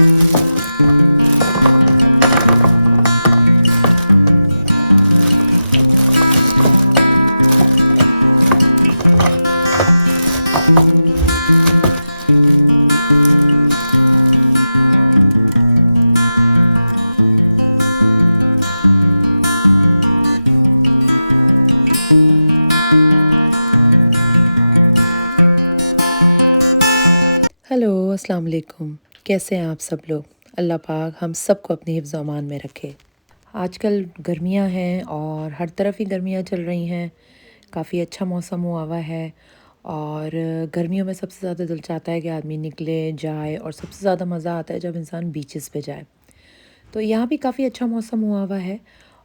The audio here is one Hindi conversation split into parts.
हेलो, अस्सलाम वालेकुम। कैसे हैं आप सब लोग? अल्लाह पाक हम सबको अपनी हिफ्ज़ ओ अमान में रखे। आजकल गर्मियाँ हैं और हर तरफ ही गर्मियाँ चल रही हैं। काफ़ी अच्छा मौसम हुआ हुआ है और गर्मियों में सबसे ज़्यादा दिल चाहता है कि आदमी निकले, जाए और सबसे ज़्यादा मज़ा आता है जब इंसान बीचेस पे जाए। तो यहाँ भी काफ़ी अच्छा मौसम हुआ हुआ है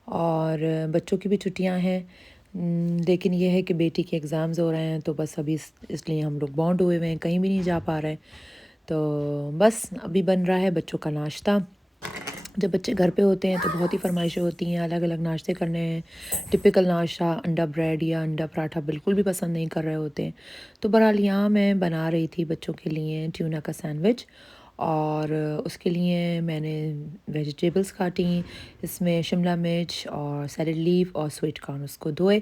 और बच्चों की भी छुट्टियाँ हैं। लेकिन ये है कि बेटी के एग्ज़ाम्स हो रहे हैं तो बस अभी इसलिए हम लोग बॉन्ड हुए हुए हैं, कहीं भी नहीं जा पा रहे हैं। तो बस अभी बन रहा है बच्चों का नाश्ता। जब बच्चे घर पे होते हैं तो बहुत ही फ़रमाइशें होती हैं, अलग-अलग नाश्ते करने हैं। टिपिकल नाश्ता अंडा ब्रेड या अंडा पराठा बिल्कुल भी पसंद नहीं कर रहे होते हैं। तो बहरहाल यहाँ मैं बना रही थी बच्चों के लिए ट्यूना का सैंडविच और उसके लिए मैंने वेजिटेबल्स काटी, इसमें शिमला मिर्च और सैलेड लीफ और स्वीट कॉर्न उसको धोए।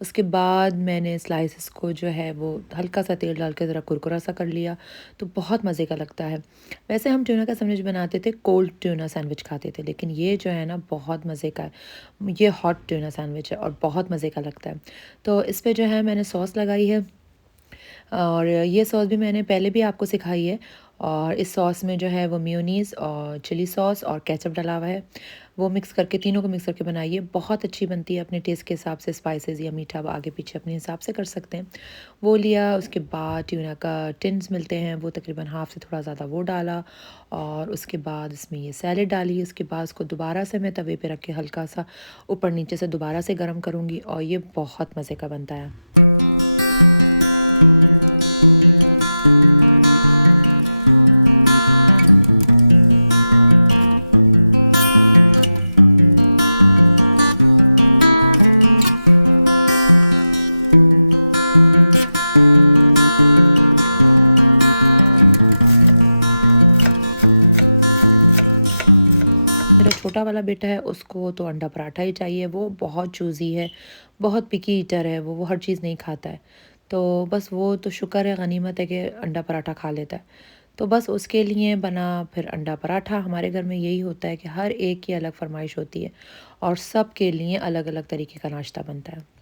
उसके बाद मैंने स्लाइसेस को जो है वो हल्का सा तेल डाल के ज़रा कुरकुरा सा कर लिया, तो बहुत मज़े का लगता है। वैसे हम ट्यूना का सैंडविच बनाते थे, कोल्ड ट्यूना सैंडविच खाते थे, लेकिन ये जो है ना बहुत मज़े का है। ये हॉट ट्यूना सैंडविच है और बहुत मज़े का लगता है। तो इस पे जो है मैंने सॉस लगाई है और ये सॉस भी मैंने पहले भी आपको सिखाई है और इस सॉस में जो है वो मेयोनीज़ और चिली सॉस और केचप डला हुआ है। वो मिक्स करके तीनों को मिक्स करके बनाइए, बहुत अच्छी बनती है। अपने टेस्ट के हिसाब से स्पाइसेस या मीठा आप आगे पीछे अपने हिसाब से कर सकते हैं। वो लिया, उसके बाद ट्यूना का टिन्स मिलते हैं, वो तकरीबन हाफ़ से थोड़ा ज़्यादा वो डाला और उसके बाद इसमें ये सैलेड डाली। उसके बाद उसको दोबारा से मैं तवे पे रख के हल्का सा ऊपर नीचे से दोबारा से गर्म करूँगी और ये बहुत मज़े का बनता है। मेरा छोटा वाला बेटा है उसको तो अंडा पराठा ही चाहिए, वो बहुत चूज़ी है, बहुत पिकी ईटर है, वो हर चीज़ नहीं खाता है। तो बस वो तो शुक्र है, गनीमत है कि अंडा पराठा खा लेता है। तो बस उसके लिए बना फिर अंडा पराठा। हमारे घर में यही होता है कि हर एक की अलग फ़रमाइश होती है और सब के लिए अलग-अलग तरीके का नाश्ता बनता है।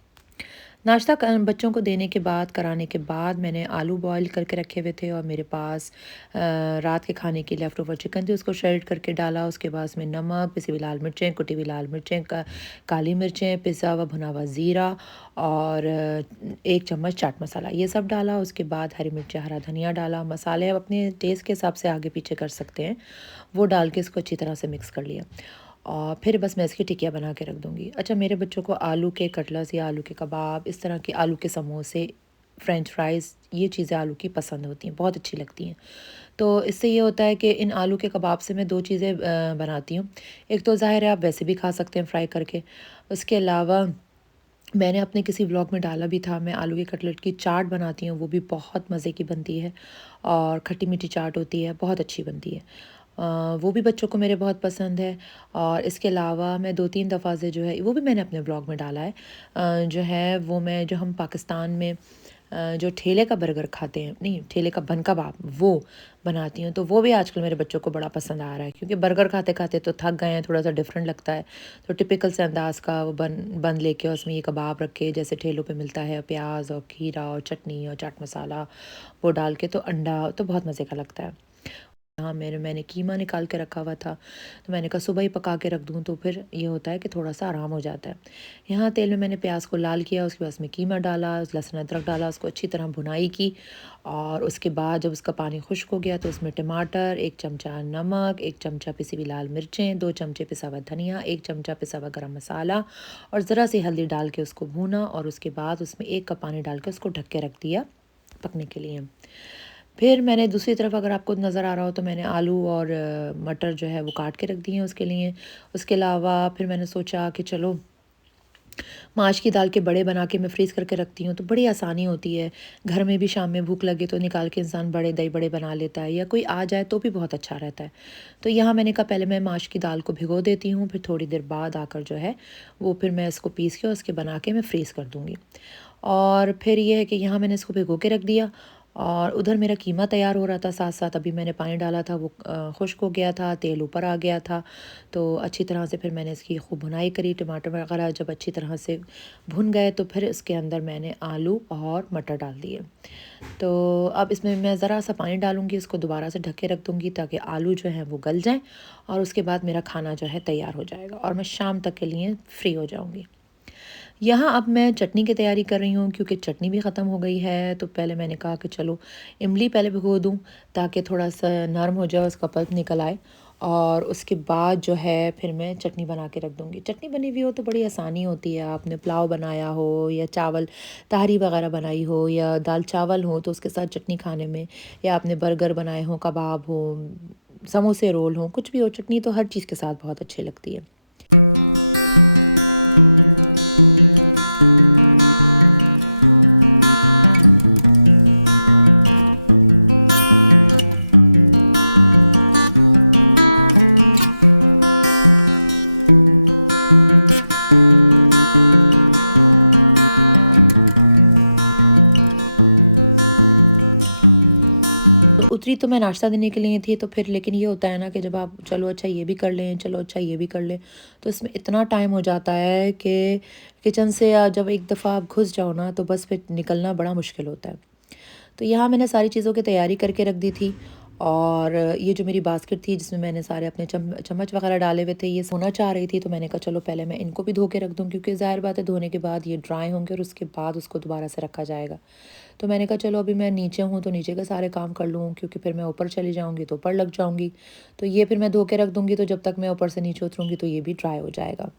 नाश्ता बच्चों को देने के बाद कराने के बाद मैंने आलू बॉईल करके रखे हुए थे और मेरे पास रात के खाने की लेफ़्ट ओवर चिकन थी, उसको श्रेड करके डाला। उसके बाद उसमें नमक, पिसी हुई लाल मिर्चें, कुटी हुई लाल मिर्चें, काली मिर्चें, पिसा हुआ भुना हुआ ज़ीरा और 1 चम्मच चाट मसाला, ये सब डाला। उसके बाद हरी मिर्च, हरा धनिया डाला। मसाले आप अपने टेस्ट के हिसाब से आगे पीछे कर सकते हैं। वो डाल के इसको अच्छी तरह से मिक्स कर लिया और फिर बस मैं इसकी टिकिया बना के रख दूँगी। अच्छा, मेरे बच्चों को आलू के कटलेट्स या आलू के कबाब, इस तरह के आलू के समोसे, फ्रेंच फ्राइज़, ये चीज़ें आलू की पसंद होती हैं, बहुत अच्छी लगती हैं। तो इससे ये होता है कि इन आलू के कबाब से मैं 2 चीज़ें बनाती हूँ। एक तो ज़ाहिर है आप वैसे भी खा सकते हैं फ्राई करके। उसके अलावा मैंने अपने किसी व्लॉग में डाला भी था, मैं आलू के कटलेट की चाट बनाती हूँ, वो भी बहुत मज़े की बनती है और खट्टी-मीठी चाट होती है, बहुत अच्छी बनती है। वो भी बच्चों को मेरे बहुत पसंद है और इसके अलावा मैं 2-3 दफ़ा से जो है वो भी मैंने अपने ब्लॉग में डाला है। जो है वो मैं जो हम पाकिस्तान में जो ठेले का बर्गर खाते हैं, नहीं ठेले का बन कबाब, वो बनाती हूँ। तो वो भी आजकल मेरे बच्चों को बड़ा पसंद आ रहा है क्योंकि बर्गर खाते-खाते तो थक गए हैं, थोड़ा-सा डिफरेंट लगता है। तो टिपिकल से अंदाज़ का वो बन लेके और उसमें ये कबाब रखे जैसे ठेलों पे मिलता है, प्याज़ और खीरा और चटनी और चाट मसाला वो डाल के, तो अंडा तो बहुत मज़े का लगता है। हाँ, मैंने कीमा निकाल के रखा हुआ था, तो मैंने कहा सुबह ही पका के रख दूँ तो फिर ये होता है कि थोड़ा-सा आराम हो जाता है। यहाँ तेल में मैंने प्याज को लाल किया, उसके बाद उसमें कीमा डाला, लहसुन अदरक डाला, उसको अच्छी तरह भुनाई की और उसके बाद जब उसका पानी खुश्क हो गया तो उसमें टमाटर, 1 चमचा नमक, 1 चमचा पिसी हुई लाल मिर्चें, 2 चमचे पिसा हुआ धनिया, 1 चमचा पिसा हुआ गरम मसाला और ज़रा सी हल्दी डाल के उसको भूना और उसके बाद उसमें 1 कप पानी डाल के उसको ढक के रख दिया पकने के लिए। फिर मैंने दूसरी तरफ अगर आपको नज़र आ रहा हो तो मैंने आलू और मटर जो है वो काट के रख दिए हैं उसके लिए। उसके अलावा फिर मैंने सोचा कि चलो माश की दाल के बड़े बना के मैं फ्रीज़ करके रखती हूँ, तो बड़ी आसानी होती है। घर में भी शाम में भूख लगे तो निकाल के इंसान बड़े दही बड़े बना लेता है, या कोई आ जाए तो भी बहुत अच्छा रहता है। तो यहाँ मैंने कहा पहले मैं माश की दाल को भिगो देती हूँ, फिर थोड़ी देर बाद आकर जो है वो फिर मैं इसको पीस के उसके बना के मैं फ्रीज़ कर दूँगी। और फिर ये है कि यहाँ मैंने इसको भिगो के रख दिया, और उधर मेरा कीमा तैयार हो रहा था साथ साथ। अभी मैंने पानी डाला था, वो खुश्क हो गया था, तेल ऊपर आ गया था। तो अच्छी तरह से फिर मैंने इसकी खूब भुनाई करी। टमाटर वगैरह जब अच्छी तरह से भुन गए तो फिर इसके अंदर मैंने आलू और मटर डाल दिए। तो अब इसमें मैं ज़रा सा पानी डालूँगी, इसको दोबारा से ढक के रख दूँगी ताकि आलू जो हैं वो गल जाएँ, और उसके बाद मेरा खाना जो है तैयार हो जाएगा और मैं शाम तक के लिए फ्री हो जाऊँगी। यहाँ अब मैं चटनी की तैयारी कर रही हूँ, क्योंकि चटनी भी ख़त्म हो गई है। तो पहले मैंने कहा कि चलो इमली पहले भिगो दूँ ताकि थोड़ा सा नरम हो जाए, उसका पल्प निकल आए, और उसके बाद जो है फिर मैं चटनी बना के रख दूँगी। चटनी बनी हुई हो तो बड़ी आसानी होती है। आपने पुलाव बनाया हो या चावल तहरी वगैरह बनाई हो या दाल चावल हो तो उसके साथ चटनी खाने में, या आपने बर्गर बनाए हो, कबाब हो, समोसे रोल हो, कुछ भी हो, चटनी तो हर चीज़ के साथ बहुत अच्छी लगती है। उतरी तो मैं नाश्ता देने के लिए थी, तो फिर लेकिन ये होता है ना कि जब आप चलो अच्छा ये भी कर लें, चलो अच्छा ये भी कर लें, तो इसमें इतना टाइम हो जाता है कि किचन से जब एक दफ़ा आप घुस जाओ ना तो बस फिर निकलना बड़ा मुश्किल होता है। तो यहाँ मैंने सारी चीज़ों की तैयारी करके रख दी थी, और ये जो मेरी बास्केट थी जिसमें मैंने सारे अपने चम्मच वगैरह डाले हुए थे, ये सोना चाह रही थी, तो मैंने कहा चलो पहले मैं इनको भी धो के रख दूँ, क्योंकि ज़ाहिर बात है धोने के बाद ये ड्राई होंगे और उसके बाद उसको दोबारा से रखा जाएगा। तो मैंने कहा चलो अभी मैं नीचे हूँ तो नीचे के सारे काम कर लूँ, क्योंकि फिर मैं ऊपर चली जाऊँगी तो ऊपर लग जाऊँगी। तो ये फिर मैं धो के रख दूँगी, तो जब तक मैं ऊपर से नीचे उतरूँगी तो ये भी ड्राई हो जाएगा।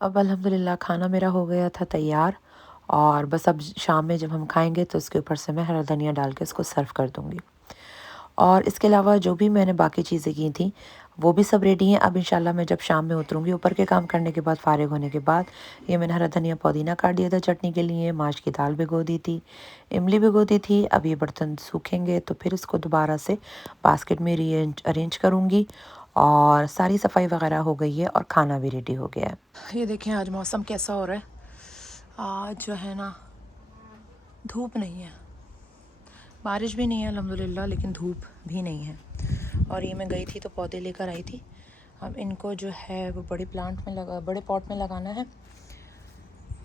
अब अल्हम्दुलिल्लाह खाना मेरा हो गया था तैयार, और बस अब शाम में जब हम खाएँगे तो उसके ऊपर से मैं हरा धनिया डाल के इसको सर्व कर दूँगी। और इसके अलावा जो भी मैंने बाकी चीज़ें की थी वो भी सब रेडी हैं। अब इंशाल्लाह मैं जब शाम में उतरूँगी ऊपर के काम करने के बाद, फ़ारिग होने के बाद, ये मैंने हरा धनिया पुदीना काट दिया था चटनी के लिए, माश की दाल भिगो दी थी, इमली भिगो दी थी। अब ये बर्तन सूखेंगे तो फिर इसको दोबारा से बास्केट में अरेंज करूँगी, और सारी सफाई वगैरह हो गई है और खाना भी रेडी हो गया है। ये देखें आज मौसम कैसा हो रहा है। आज जो है ना धूप नहीं है, बारिश भी नहीं है अल्हम्दुलिल्लाह, लेकिन धूप भी नहीं है। और ये मैं गई थी तो पौधे लेकर आई थी। अब इनको जो है वो बड़े पॉट में लगाना है।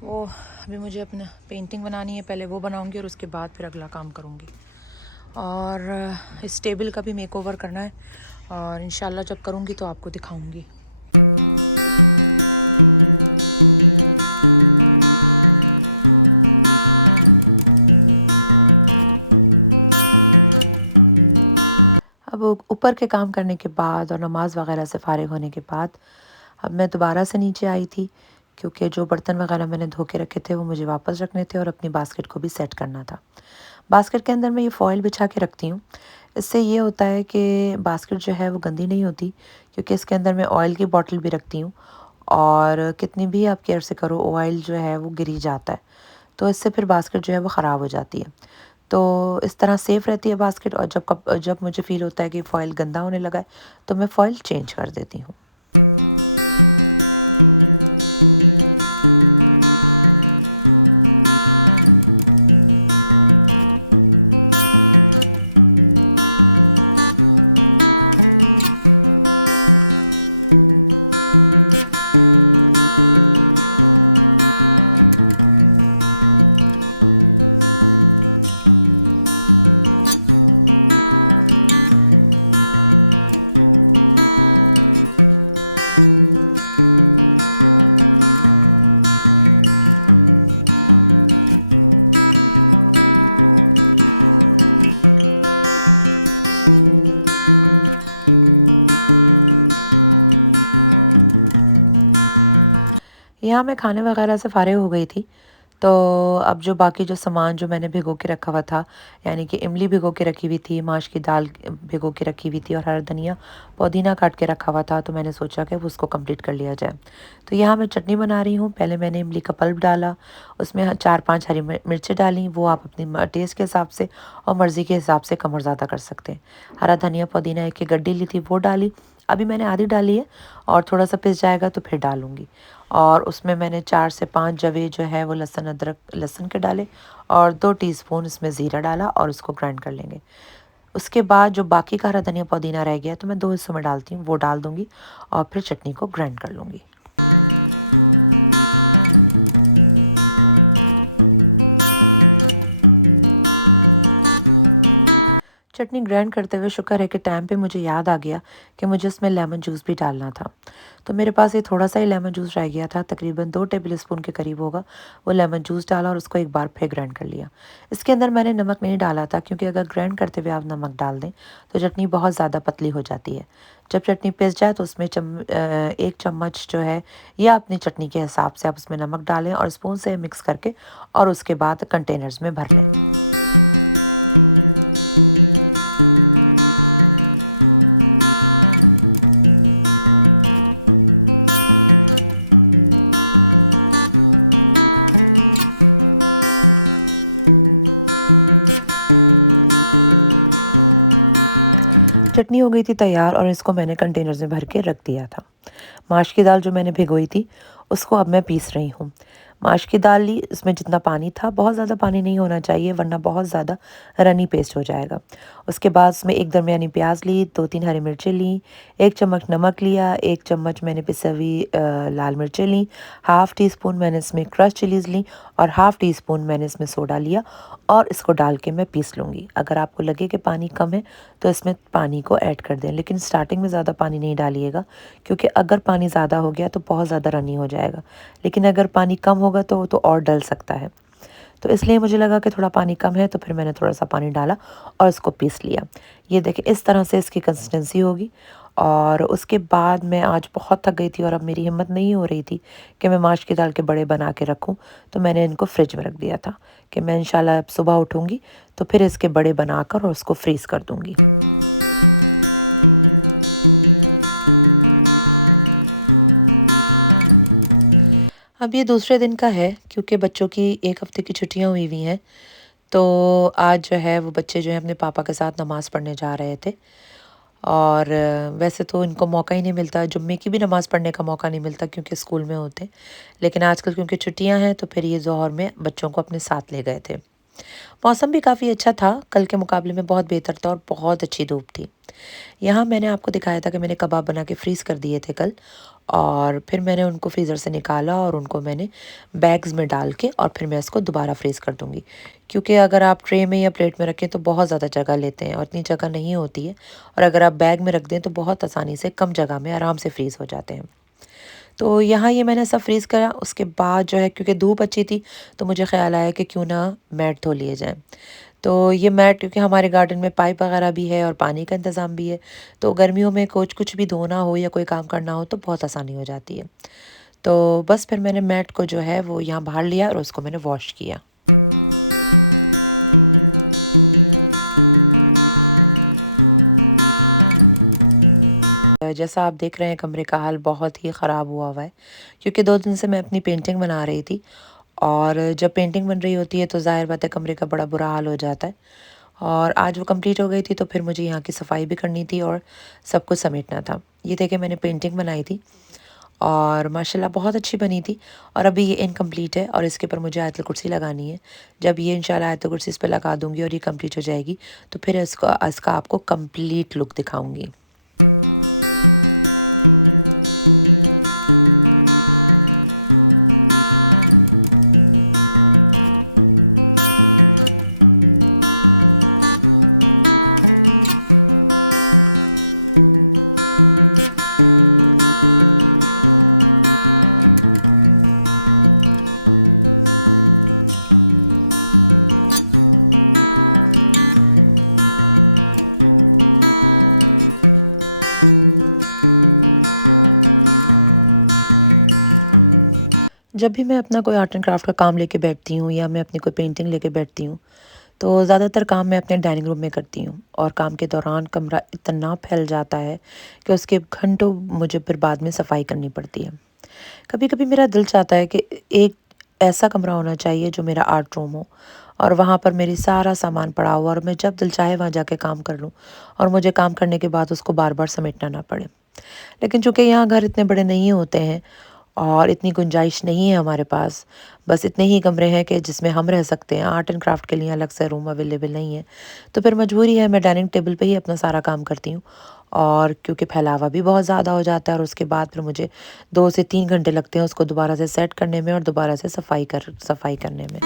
वो अभी मुझे अपना पेंटिंग बनानी है, पहले वो बनाऊंगी और उसके बाद फिर अगला काम करूंगी। और इस टेबल का भी मेकओवर करना है, और इंशाल्लाह जब करूंगी तो आपको दिखाऊंगी। अब ऊपर के काम करने के बाद और नमाज़ वगैरह से फ़ारिग होने के बाद अब मैं दोबारा से नीचे आई थी, क्योंकि जो बर्तन वगैरह मैंने धो के रखे थे वो मुझे वापस रखने थे और अपनी बास्केट को भी सेट करना था। बास्केट के अंदर मैं ये फ़ॉइल बिछा के रखती हूँ। इससे ये होता है कि बास्केट जो है वो गंदी नहीं होती, क्योंकि इसके अंदर मैं ऑयल की बॉटल भी रखती हूँ, और कितनी भी आप केयर से करो ऑयल जो है वो गिर ही जाता है। तो इससे फिर बास्केट जो है वो ख़राब हो जाती है। तो इस तरह सेफ़ रहती है बास्केट, और जब मुझे फ़ील होता है कि फ़ॉइल गंदा होने लगा है तो मैं फ़ॉइल चेंज कर देती हूँ। यहाँ मैं खाने वगैरह से फ़ारिग हो गई थी। तो अब जो बाकी जो सामान जो मैंने भिगो के रखा हुआ था, यानी कि इमली भिगो के रखी हुई थी, माश की दाल भिगो के रखी हुई थी और हरा धनिया, पुदीना काट के रखा हुआ था, तो मैंने सोचा कि उसको कंप्लीट कर लिया जाए। तो यहाँ मैं चटनी बना रही हूँ। पहले मैंने इमली का पल्प डाला, उसमें 4-5 हरी मिर्चें डाली, वो आप अपनी टेस्ट के हिसाब से और मर्ज़ी के हिसाब से कम और ज़्यादा कर सकते हैं। हरा धनिया, पुदीना एक गड्डी ली थी, वो डाली। अभी मैंने आधी डाली है और थोड़ा-सा पिस जाएगा तो फिर डालूँगी। और उसमें मैंने 4 से 5 जवे जो है वो लहसुन अदरक लहसुन के डाले और 2 टीस्पून इसमें ज़ीरा डाला और उसको ग्राइंड कर लेंगे। उसके बाद जो बाकी का हरा धनिया पुदीना रह गया तो मैं 2 हिस्सों में डालती हूँ, वो डाल दूँगी और फिर चटनी को ग्राइंड कर लूँगी। चटनी ग्राइंड करते हुए शुक्र है कि टाइम पे मुझे याद आ गया कि मुझे इसमें लेमन जूस भी डालना था। तो मेरे पास ये थोड़ा सा ही लेमन जूस रह गया था, तकरीबन 2 टेबलस्पून के करीब होगा। वो लेमन जूस डाला और उसको एक बार फिर ग्राइंड कर लिया। इसके अंदर मैंने नमक नहीं डाला था, क्योंकि अगर ग्राइंड करते हुए आप नमक डाल दें तो चटनी बहुत ज़्यादा पतली हो जाती है। जब चटनी पिस जाए तो उसमें 1 चम्मच जो है, या अपनी चटनी के हिसाब से आप उसमें नमक डालें और स्पून से मिक्स करके और उसके बाद कंटेनर्स में भर लें। चटनी हो गई थी तैयार और इसको मैंने कंटेनर्स में भर के रख दिया था। माश की दाल जो मैंने भिगोई थी, उसको अब मैं पीस रही हूँ। माश की दाल ली, इसमें जितना पानी था, बहुत ज़्यादा पानी नहीं होना चाहिए वरना बहुत ज़्यादा रनी पेस्ट हो जाएगा। उसके बाद उसमें एक दरमियानी प्याज ली, 2-3 हरी मिर्चें लीं, 1 चम्मच नमक लिया, 1 चम्मच मैंने पिसी हुई लाल मिर्चें लीं, हाफ़ टी स्पून मैंने इसमें क्रश चिलीज़ लीं और हाफ़ टी स्पून मैंने इसमें सोडा लिया और इसको डाल के मैं पीस लूँगी। अगर आपको लगे कि पानी कम है तो इसमें पानी को ऐड कर दें, लेकिन स्टार्टिंग में ज़्यादा पानी नहीं डालिएगा, क्योंकि अगर पानी ज़्यादा हो गया तो बहुत ज़्यादा रनी हो जाएगा। लेकिन अगर पानी कम होगा तो और डल सकता है। तो इसलिए मुझे लगा कि थोड़ा पानी कम है, तो फिर मैंने थोड़ा-सा पानी डाला और इसको पीस लिया। ये देखिए इस तरह से इसकी कंसिस्टेंसी होगी। और उसके बाद मैं आज बहुत थक गई थी और अब मेरी हिम्मत नहीं हो रही थी कि मैं माश की दाल के बड़े बना के रखूँ, तो मैंने इनको फ्रिज में रख दिया था कि मैं इंशाल्लाह अब सुबह उठूँगी तो फिर इसके बड़े बनाकर और उसको फ्रीज़ कर दूँगी। अब ये दूसरे दिन का है, क्योंकि बच्चों की 1 हफ़्ते की छुट्टियाँ हुई हैं। तो आज जो है वो बच्चे जो है अपने पापा के साथ नमाज़ पढ़ने जा रहे थे। और वैसे तो इनको मौका ही नहीं मिलता, जुम्मे की भी नमाज़ पढ़ने का मौका नहीं मिलता क्योंकि स्कूल में होते हैं। लेकिन आजकल क्योंकि छुट्टियां हैं तो फिर ये ज़ोहर में बच्चों को अपने साथ ले गए थे। मौसम भी काफ़ी अच्छा था, कल के मुकाबले में बहुत बेहतर था और बहुत अच्छी धूप थी। यहाँ मैंने आपको दिखाया था कि मैंने कबाब बना के फ्रीज़ कर दिए थे कल, और फिर मैंने उनको फ्रीज़र से निकाला और उनको मैंने बैग्स में डाल के और फिर मैं इसको दोबारा फ्रीज़ कर दूँगी। क्योंकि अगर आप ट्रे में या प्लेट में रखें तो बहुत ज़्यादा जगह लेते हैं और इतनी जगह नहीं होती है, और अगर आप बैग में रख दें तो बहुत आसानी से कम जगह में आराम से फ्रीज़ हो जाते हैं। तो यहाँ ये मैंने सब फ्रीज़ करा। उसके बाद जो है, क्योंकि धूप अच्छी थी तो मुझे ख़्याल आया कि क्यों ना मैट धो लिए जाएँ। तो ये मैट, क्योंकि हमारे गार्डन में पाइप वगैरह भी है और पानी का इंतज़ाम भी है, तो गर्मियों में कुछ भी धोना हो या कोई काम करना हो तो बहुत आसानी हो जाती है। तो बस फिर मैंने मैट को जो है वो यहाँ बाहर लिया और उसको मैंने वॉश किया। जैसा आप देख रहे हैं, कमरे का हाल बहुत ही ख़राब हुआ है, क्योंकि 2 दिन से मैं अपनी पेंटिंग बना रही थी, और जब पेंटिंग बन रही होती है तो ज़ाहिर बात है कमरे का बड़ा बुरा हाल हो जाता है। और आज वो कंप्लीट हो गई थी तो फिर मुझे यहाँ की सफाई भी करनी थी और सब कुछ समेटना था। ये देखिए मैंने पेंटिंग बनाई थी और माशाल्लाह बहुत अच्छी बनी थी, और अभी ये इनकम्प्लीट है और इसके ऊपर मुझे आयतुल कुर्सी लगानी है। जब ये इंशाल्लाह आयतुल कुर्सी इस पे लगा दूँगी और ये कंप्लीट हो जाएगी तो फिर इसका आपको कंप्लीट लुक दिखाऊँगी। जब भी मैं अपना कोई आर्ट एंड क्राफ्ट का काम लेके बैठती हूँ या मैं अपनी कोई पेंटिंग लेके बैठती हूँ, तो ज़्यादातर काम मैं अपने डाइनिंग रूम में करती हूँ और काम के दौरान कमरा इतना फैल जाता है कि उसके घंटों मुझे फिर बाद में सफाई करनी पड़ती है। कभी-कभी मेरा दिल चाहता है कि एक ऐसा कमरा होना चाहिए जो मेरा आर्ट रूम हो और वहाँ पर मेरी सारा सामान पड़ा हो और मैं जब दिल चाहे वहाँ जाके काम कर लूँ और मुझे काम करने के बाद उसको बार-बार समेटना ना पड़े। लेकिन चूँकि यहाँ घर इतने बड़े नहीं होते हैं और इतनी गुंजाइश नहीं है हमारे पास, बस इतने ही कमरे हैं कि जिसमें हम रह सकते हैं, आर्ट एंड क्राफ्ट के लिए अलग से रूम अवेलेबल नहीं है। तो फिर मजबूरी है मैं डाइनिंग टेबल पे ही अपना सारा काम करती हूँ और क्योंकि फैलावा भी बहुत ज़्यादा हो जाता है और उसके बाद फिर मुझे 2 से 3 घंटे लगते हैं उसको दोबारा से सेट करने में और दोबारा से सफाई करने में।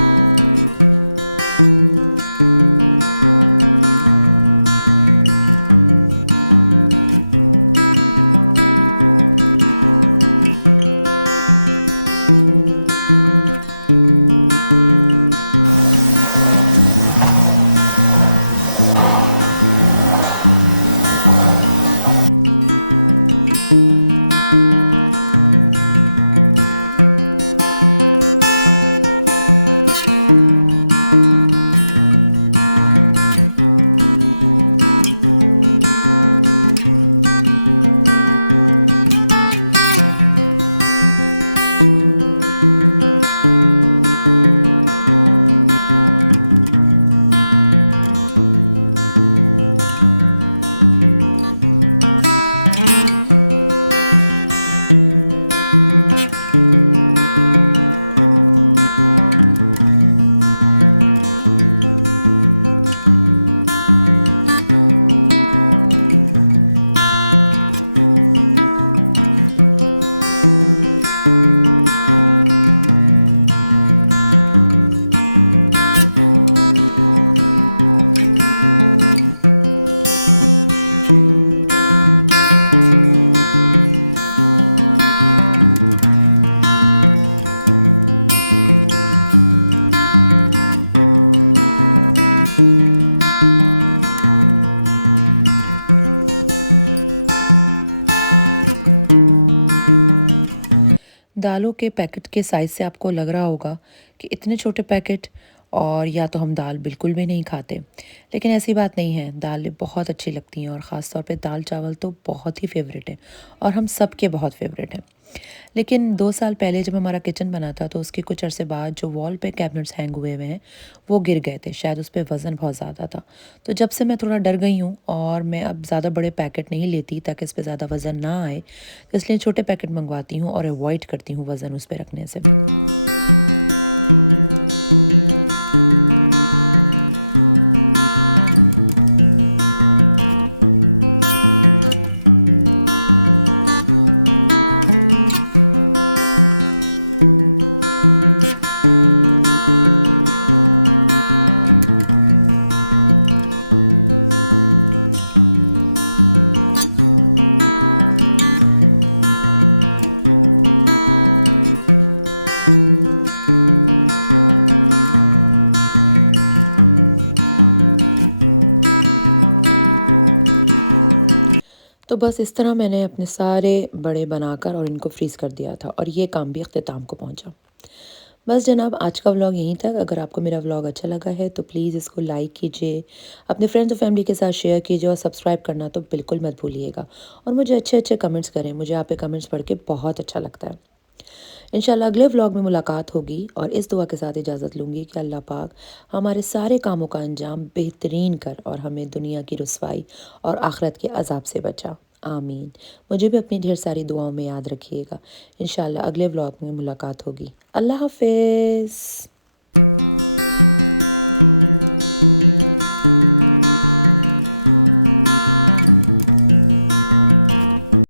दालों के पैकेट के साइज़ से आपको लग रहा होगा कि इतने छोटे पैकेट और या तो हम दाल बिल्कुल भी नहीं खाते। लेकिन ऐसी बात नहीं है, दालें बहुत अच्छी लगती हैं और ख़ास तौर पे दाल-चावल तो बहुत ही फ़ेवरेट है और हम सबके बहुत फ़ेवरेट हैं। लेकिन 2 साल पहले जब हमारा किचन बना था तो उसके कुछ अरसे बाद जो वॉल पे कैबिनेट्स हैंग हुए हुए हैं, वो गिर गए थे। शायद उस पे वज़न बहुत ज़्यादा था। तो जब से मैं थोड़ा डर गई हूँ और मैं अब ज़्यादा बड़े पैकेट नहीं लेती ताकि इस पे ज़्यादा वज़न ना आए, तो इसलिए छोटे पैकेट मँगवाती हूँ और अवॉइड करती हूँ वज़न उस पे रखने से। तो बस इस तरह मैंने अपने सारे बड़े बनाकर और इनको फ्रीज़ कर दिया था और ये काम भी अख्तिताम को पहुंचा। बस जनाब आज का व्लॉग यहीं तक। अगर आपको मेरा व्लॉग अच्छा लगा है तो प्लीज़ इसको लाइक कीजिए, अपने फ्रेंड्स और फैमिली के साथ शेयर कीजिए और सब्सक्राइब करना तो बिल्कुल मत भूलिएगा। और मुझे अच्छे-अच्छे कमेंट्स करें, मुझे आपके कमेंट्स पढ़ के बहुत अच्छा लगता है। इंशाल्लाह अगले व्लॉग में मुलाकात होगी और इस दुआ के साथ इजाज़त लूँगी कि अल्लाह पाक हमारे सारे कामों का अंजाम बेहतरीन कर और हमें दुनिया की रुसवाई और आखिरत के अज़ाब से बचा। आमीन। मुझे भी अपनी ढेर सारी दुआओं में याद रखिएगा। इंशाल्लाह अगले व्लॉग में मुलाकात होगी। अल्लाह हाफ़िज़।